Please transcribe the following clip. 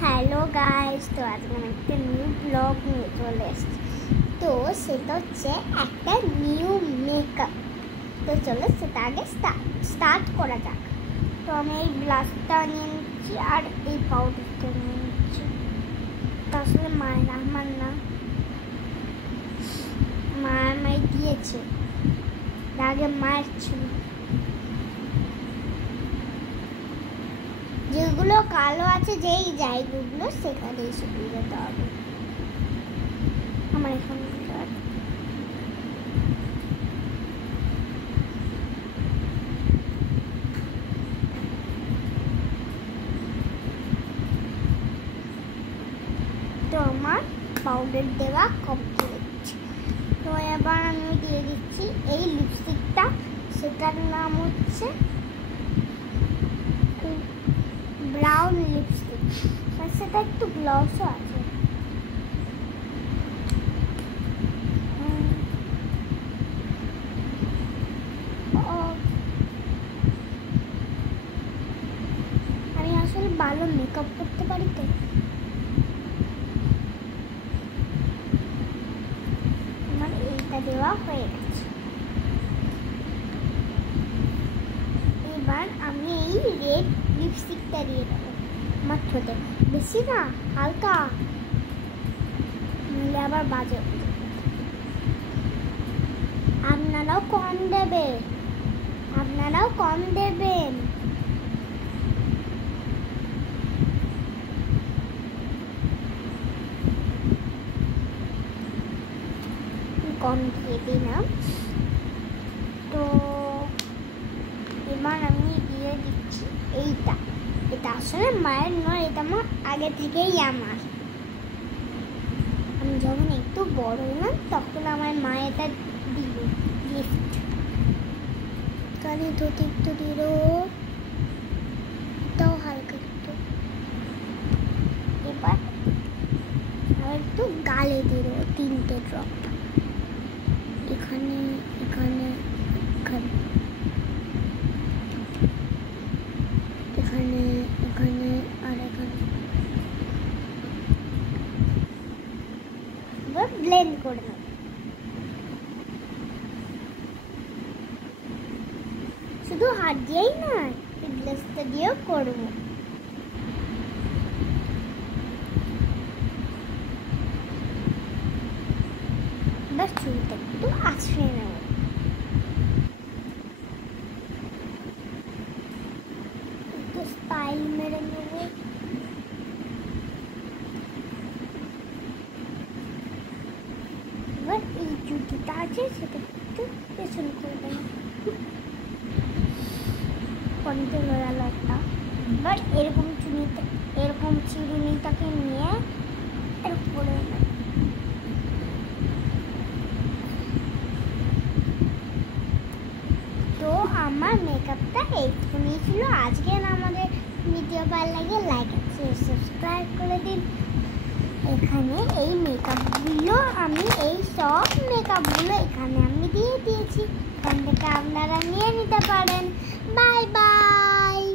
Hello guys, তো আজকে আমি একটা নিউ ব্লগ নিয়ে চলে এসেছি। তো সেটা হচ্ছে একটা নিউ মেকআপ। তো চলো সেটা আগে স্টার্ট করা যাক। তো আমি এই ব্লাশটা নিয়ে নিচ্ছি আর এই পাউডারটা নিয়ে নিচ্ছি। তো আসলে মায়ের আমার না, মা আমায় দিয়েছে, আগে মায়ের ছিল। যেগুলো কালো আছে যেই জায়গাগুলো সেখানে শুকিয়ে যেতে হবে। আমার এখন তো আমার পাউডার দেওয়া কমপ্লিট। তো এবার আমি দিয়ে দিচ্ছি এই লিপস্টিকটা, সেটার নাম হচ্ছে ব্রাউন লিপস্টিক। সেটা একটু গ্লসও আছে। আমি আসলে ভালো মেকআপ করতে পারি, তো আমার এইটা দেওয়া হয়ে গেছে। এবার আমি এই রেড লিপস্টিকটা দিয়ে দেবো আমার ঠোঁটে, বেশি না, হালকা, নিলে আবার বাজে। আপনারাও কম দেবেন। কম দিয়ে দিলাম। তো এবার আমি দিয়ে দিচ্ছি এইটা। এটা আসলে মায়ের নয়, এটা আমার আগে থেকেই আমার। আমি যখন একটু বড় হলাম তখন আমার মা এটা দিল গিফট। কানে ধুতে একটু দিল, এটাও হালকা একটু। এবার আর একটু গালে দিল 3টে ড্রপ, এখানে এখানে এখানে এখানে এখানে আর এখানে। এবার ব্লেন্ড করে নেব। শুধু হাত দিয়েই না, এই ব্লেন্ডটা দিয়েও করবো। এবার চুলটা একটু আছড়ে নেব। একটু স্টাইল মেরে নেব। এবার এই জুটিটা আছে সেটা একটু পেছন করে দেব, কন্ট্রোল হলো একটা। এবার এরকম চিরুনিটাকে নিয়ে এর উপরে নেব। তো আমার মেকআপটা এইটুকুনি ছিল। আজকে আমাদের ভিডিও ভালো লাগে লাইক আর সাবস্ক্রাইব করে দিন। এখানে এই মেকআপগুলো আমি এখানে আমি দিয়ে দিয়েছি। এখান থেকে আপনারা নিয়ে নিতে পারেন। Bye bye.